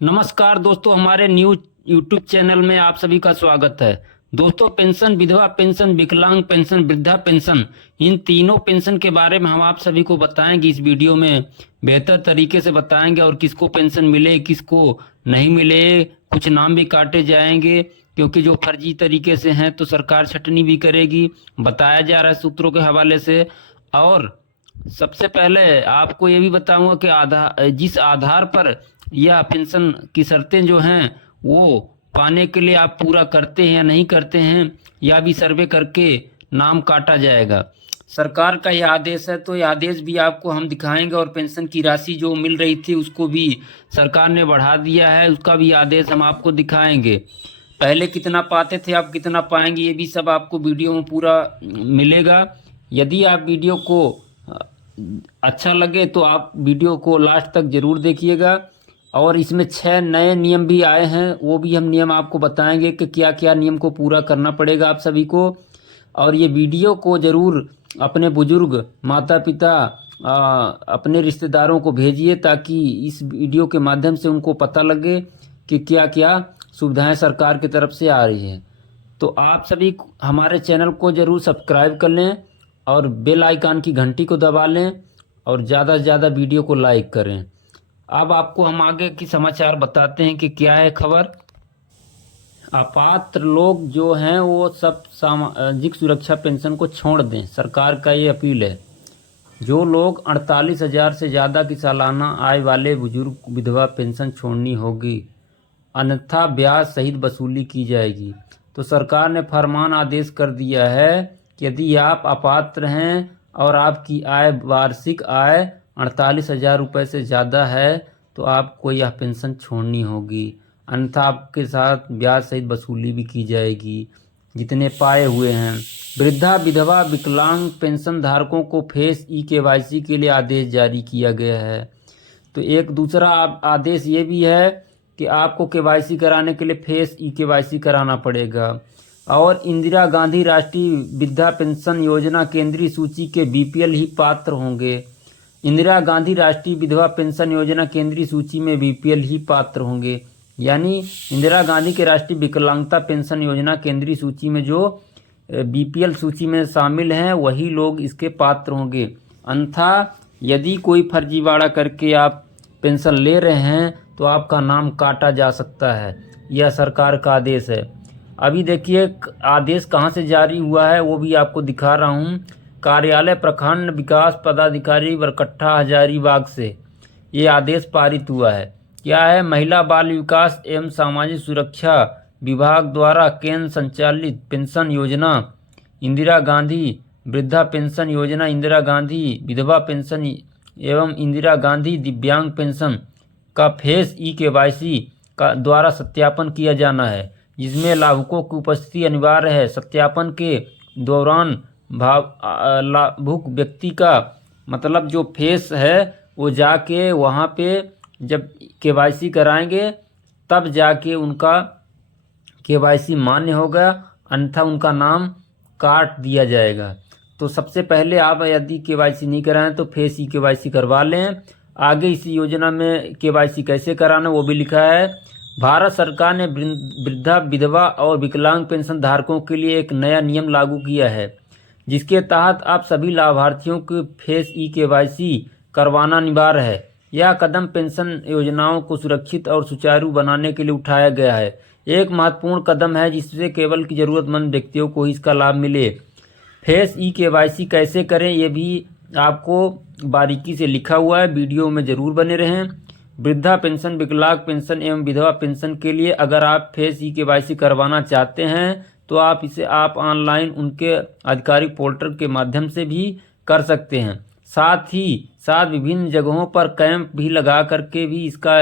नमस्कार दोस्तों, हमारे न्यूज यूट्यूब चैनल में आप सभी का स्वागत है। दोस्तों, पेंशन, विधवा पेंशन, विकलांग पेंशन, वृद्धा पेंशन, इन तीनों पेंशन के बारे में हम आप सभी को बताएंगे। इस वीडियो में बेहतर तरीके से बताएंगे और किसको पेंशन मिले किसको नहीं मिले, कुछ नाम भी काटे जाएंगे क्योंकि जो फर्जी तरीके से हैं तो सरकार छटनी भी करेगी, बताया जा रहा है सूत्रों के हवाले से। और सबसे पहले आपको ये भी बताऊंगा कि जिस आधार पर यह पेंशन की शर्तें जो हैं वो पाने के लिए आप पूरा करते हैं या नहीं करते हैं, या भी सर्वे करके नाम काटा जाएगा। सरकार का यह आदेश है, तो यह आदेश भी आपको हम दिखाएंगे। और पेंशन की राशि जो मिल रही थी उसको भी सरकार ने बढ़ा दिया है, उसका भी आदेश हम आपको दिखाएंगे। पहले कितना पाते थे, आप कितना पाएंगे, ये भी सब आपको वीडियो में पूरा मिलेगा। यदि आप वीडियो को अच्छा लगे तो आप वीडियो को लास्ट तक जरूर देखिएगा। और इसमें 6 नए नियम भी आए हैं, वो भी हम नियम आपको बताएंगे कि क्या क्या नियम को पूरा करना पड़ेगा आप सभी को। और ये वीडियो को ज़रूर अपने बुजुर्ग, माता पिता, अपने रिश्तेदारों को भेजिए ताकि इस वीडियो के माध्यम से उनको पता लगे कि क्या क्या सुविधाएं सरकार की तरफ से आ रही हैं। तो आप सभी हमारे चैनल को ज़रूर सब्सक्राइब कर लें और बेल आइकन की घंटी को दबा लें और ज़्यादा से ज़्यादा वीडियो को लाइक करें। अब आपको हम आगे की समाचार बताते हैं कि क्या है खबर। अपात्र लोग जो हैं वो सब सामाजिक सुरक्षा पेंशन को छोड़ दें, सरकार का ये अपील है। जो लोग 48,000 से ज़्यादा की सालाना आय वाले बुजुर्ग विधवा पेंशन छोड़नी होगी, अन्यथा ब्याज सहित वसूली की जाएगी। तो सरकार ने फरमान आदेश कर दिया है कि यदि आप अपात्र हैं और आपकी आय, वार्षिक आय 48,000 रुपये से ज़्यादा है तो आपको यह पेंशन छोड़नी होगी, अन्यथा आपके साथ ब्याज सहित वसूली भी की जाएगी जितने पाए हुए हैं। वृद्धा, विधवा, विकलांग पेंशन धारकों को फेस KYC के लिए आदेश जारी किया गया है। तो एक दूसरा आदेश ये भी है कि आपको KYC कराने के लिए फेस KYC कराना पड़ेगा। और इंदिरा गांधी राष्ट्रीय वृद्धा पेंशन योजना केंद्रीय सूची के BPL ही पात्र होंगे। इंदिरा गांधी राष्ट्रीय विधवा पेंशन योजना केंद्रीय सूची में BPL ही पात्र होंगे, यानी इंदिरा गांधी के राष्ट्रीय विकलांगता पेंशन योजना केंद्रीय सूची में जो BPL सूची में शामिल हैं वही लोग इसके पात्र होंगे। अन्यथा यदि कोई फर्जीवाड़ा करके आप पेंशन ले रहे हैं तो आपका नाम काटा जा सकता है। यह सरकार का आदेश है। अभी देखिए आदेश कहाँ से जारी हुआ है वो भी आपको दिखा रहा हूँ। कार्यालय प्रखंड विकास पदाधिकारी बरकट्ठा हजारीबाग से ये आदेश पारित हुआ है। क्या है, महिला बाल विकास एवं सामाजिक सुरक्षा विभाग द्वारा केंद्र संचालित पेंशन योजना इंदिरा गांधी वृद्धा पेंशन योजना, इंदिरा गांधी विधवा पेंशन एवं इंदिरा गांधी दिव्यांग पेंशन का फेस KYC का द्वारा सत्यापन किया जाना है, जिसमें लाभुकों की उपस्थिति अनिवार्य है। सत्यापन के दौरान लाभुक व्यक्ति का मतलब जो फेस है वो जाके वहाँ पे जब KYC कराएंगे तब जाके उनका KYC मान्य होगा, अन्यथा उनका नाम काट दिया जाएगा। तो सबसे पहले आप यदि KYC नहीं कराएं तो फेस KYC करवा लें। आगे इस योजना में KYC कैसे कराना वो भी लिखा है। भारत सरकार ने वृद्धा, विधवा और विकलांग पेंशन धारकों के लिए एक नया नियम लागू किया है, जिसके तहत आप सभी लाभार्थियों को फेस KYC करवाना अनिवार्य है। यह कदम पेंशन योजनाओं को सुरक्षित और सुचारू बनाने के लिए उठाया गया है। एक महत्वपूर्ण कदम है जिससे केवल की ज़रूरतमंद व्यक्तियों को इसका लाभ मिले। फेस KYC कैसे करें ये भी आपको बारीकी से लिखा हुआ है, वीडियो में ज़रूर बने रहें। वृद्धा पेंशन, विकलांग पेंशन एवं विधवा पेंशन के लिए अगर आप फेस KYC करवाना चाहते हैं तो आप ऑनलाइन उनके आधिकारिक पोर्टल के माध्यम से भी कर सकते हैं। साथ ही साथ विभिन्न जगहों पर कैंप भी लगा करके भी इसका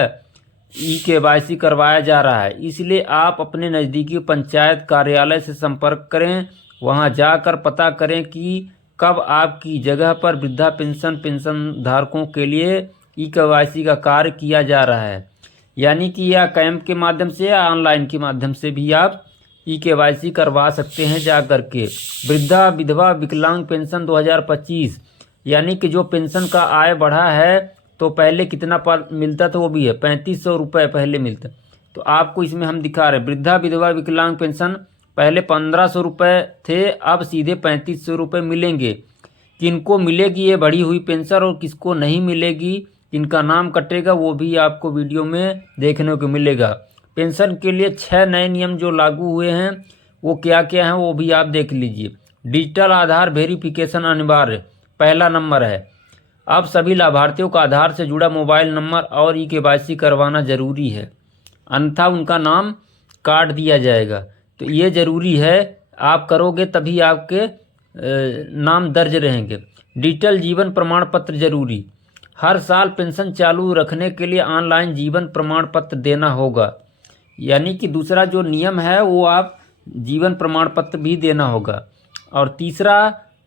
KYC करवाया जा रहा है। इसलिए आप अपने नज़दीकी पंचायत कार्यालय से संपर्क करें, वहां जाकर पता करें कि कब आपकी जगह पर वृद्धा पेंशन धारकों के लिए KYC का कार्य किया जा रहा है। यानी कि यह कैंप के माध्यम से या ऑनलाइन के माध्यम से भी आप KYC करवा सकते हैं जा करके। वृद्धा, विधवा, विकलांग पेंशन 2025, यानी कि जो पेंशन का आय बढ़ा है तो तो पहले कितना मिलता था वो भी है, 3500 रुपये पहले मिलता। तो आपको इसमें हम दिखा रहे हैं वृद्धा विधवा विकलांग पेंशन पहले 1500 रुपये थे, अब सीधे 3500 रुपये मिलेंगे। किनको मिलेगी ये बढ़ी हुई पेंशन और किसको नहीं मिलेगी, किनका नाम कटेगा, वो भी आपको वीडियो में देखने को मिलेगा। पेंशन के लिए 6 नए नियम जो लागू हुए हैं वो क्या क्या हैं वो भी आप देख लीजिए। डिजिटल आधार वेरिफिकेशन अनिवार्य, पहला नंबर है। अब सभी लाभार्थियों का आधार से जुड़ा मोबाइल नंबर और KYC करवाना जरूरी है, अन्यथा उनका नाम काट दिया जाएगा। तो ये ज़रूरी है, आप करोगे तभी आपके नाम दर्ज रहेंगे। डिजिटल जीवन प्रमाण पत्र जरूरी, हर साल पेंशन चालू रखने के लिए ऑनलाइन जीवन प्रमाण पत्र देना होगा। यानी कि दूसरा जो नियम है वो आप जीवन प्रमाण पत्र भी देना होगा। और तीसरा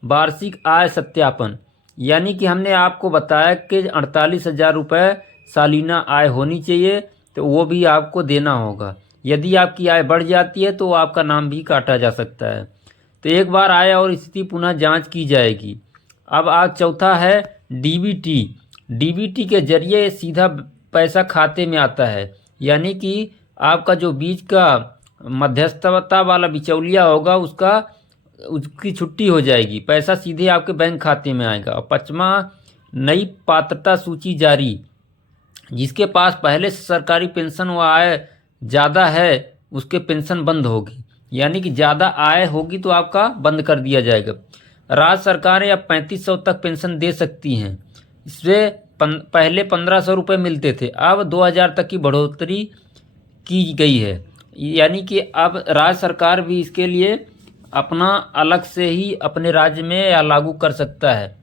वार्षिक आय सत्यापन, यानी कि हमने आपको बताया कि 48,000 रुपये सालाना आय होनी चाहिए, तो वो भी आपको देना होगा। यदि आपकी आय बढ़ जाती है तो आपका नाम भी काटा जा सकता है। तो एक बार आय और स्थिति पुनः जांच की जाएगी। अब आज चौथा है DBT। DBT के जरिए सीधा पैसा खाते में आता है, यानी कि आपका जो बीच का मध्यस्थता वाला बिचौलिया होगा उसकी छुट्टी हो जाएगी, पैसा सीधे आपके बैंक खाते में आएगा। और पाँचवा, नई पात्रता सूची जारी, जिसके पास पहले से सरकारी पेंशन व आय ज़्यादा है उसके पेंशन बंद होगी, यानी कि ज़्यादा आय होगी तो आपका बंद कर दिया जाएगा। राज्य सरकारें अब 3500 तक पेंशन दे सकती हैं। इससे पहले 1500 रुपये मिलते थे, अब 2000 तक की बढ़ोतरी की गई है। यानी कि अब राज्य सरकार भी इसके लिए अपना अलग से ही अपने राज्य में या लागू कर सकता है।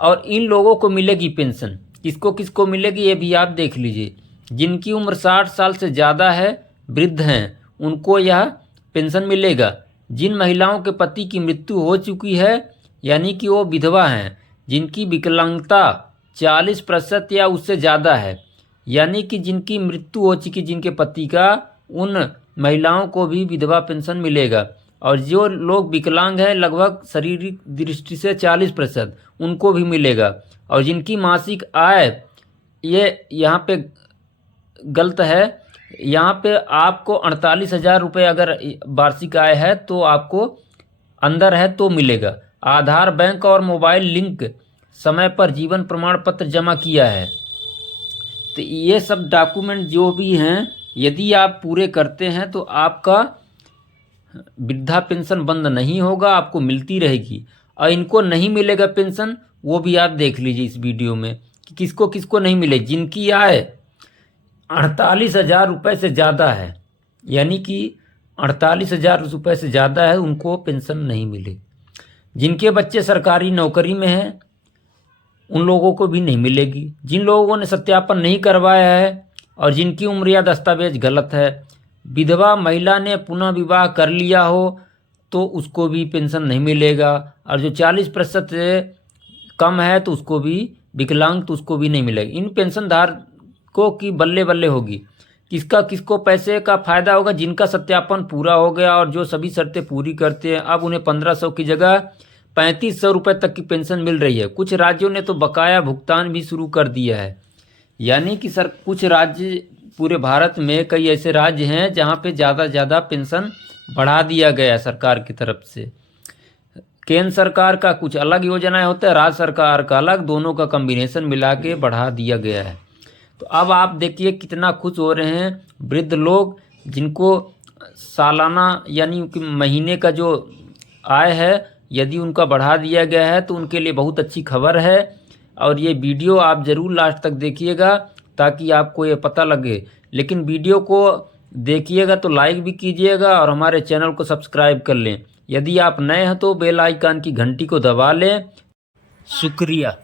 और इन लोगों को मिलेगी पेंशन, किसको किसको मिलेगी ये भी आप देख लीजिए। जिनकी उम्र 60 साल से ज़्यादा है, वृद्ध हैं, उनको यह पेंशन मिलेगा। जिन महिलाओं के पति की मृत्यु हो चुकी है, यानी कि वो विधवा हैं, जिनकी विकलांगता 40% या उससे ज़्यादा है, यानी कि जिनकी मृत्यु हो चुकी जिनके पति का, उन महिलाओं को भी विधवा पेंशन मिलेगा। और जो लोग विकलांग हैं लगभग शारीरिक दृष्टि से 40%, उनको भी मिलेगा। और जिनकी मासिक आय, ये यहाँ पे गलत है, यहाँ पे आपको 48,000 रुपये अगर वार्षिक आय है तो आपको अंदर है तो मिलेगा। आधार, बैंक और मोबाइल लिंक, समय पर जीवन प्रमाण पत्र जमा किया है, तो ये सब डॉक्यूमेंट जो भी हैं यदि आप पूरे करते हैं तो आपका वृद्धा पेंशन बंद नहीं होगा, आपको मिलती रहेगी। और इनको नहीं मिलेगा पेंशन, वो भी आप देख लीजिए इस वीडियो में कि किसको किसको नहीं मिले। जिनकी आय 48,000 रुपये से ज़्यादा है, यानी कि 48,000 रुपये से ज़्यादा है, उनको पेंशन नहीं मिले। जिनके बच्चे सरकारी नौकरी में हैं उन लोगों को भी नहीं मिलेगी। जिन लोगों ने सत्यापन नहीं करवाया है और जिनकी उम्र या दस्तावेज गलत है, विधवा महिला ने पुनः विवाह कर लिया हो तो उसको भी पेंशन नहीं मिलेगा। और जो 40% से कम है तो उसको भी, विकलांग तो उसको भी नहीं मिलेगा। इन पेंशन धारकों की बल्ले बल्ले होगी। किसका किसको पैसे का फ़ायदा होगा? जिनका सत्यापन पूरा हो गया और जो सभी शर्तें पूरी करते हैं, अब उन्हें 1500 की जगह 3500 रुपये तक की पेंशन मिल रही है। कुछ राज्यों ने तो बकाया भुगतान भी शुरू कर दिया है। यानी कि सर कुछ राज्य, पूरे भारत में कई ऐसे राज्य हैं जहाँ पे ज़्यादा पेंशन बढ़ा दिया गया है सरकार की तरफ से। केंद्र सरकार का कुछ अलग योजनाएं होता है, राज्य सरकार का अलग, दोनों का कम्बिनेशन मिला के बढ़ा दिया गया है। तो अब आप देखिए कितना खुश हो रहे हैं वृद्ध लोग, जिनको सालाना यानी कि महीने का जो आय है यदि उनका बढ़ा दिया गया है तो उनके लिए बहुत अच्छी खबर है। और ये वीडियो आप ज़रूर लास्ट तक देखिएगा ताकि आपको ये पता लगे। लेकिन वीडियो को देखिएगा तो लाइक भी कीजिएगा और हमारे चैनल को सब्सक्राइब कर लें। यदि आप नए हैं तो बेल आइकन की घंटी को दबा लें। शुक्रिया।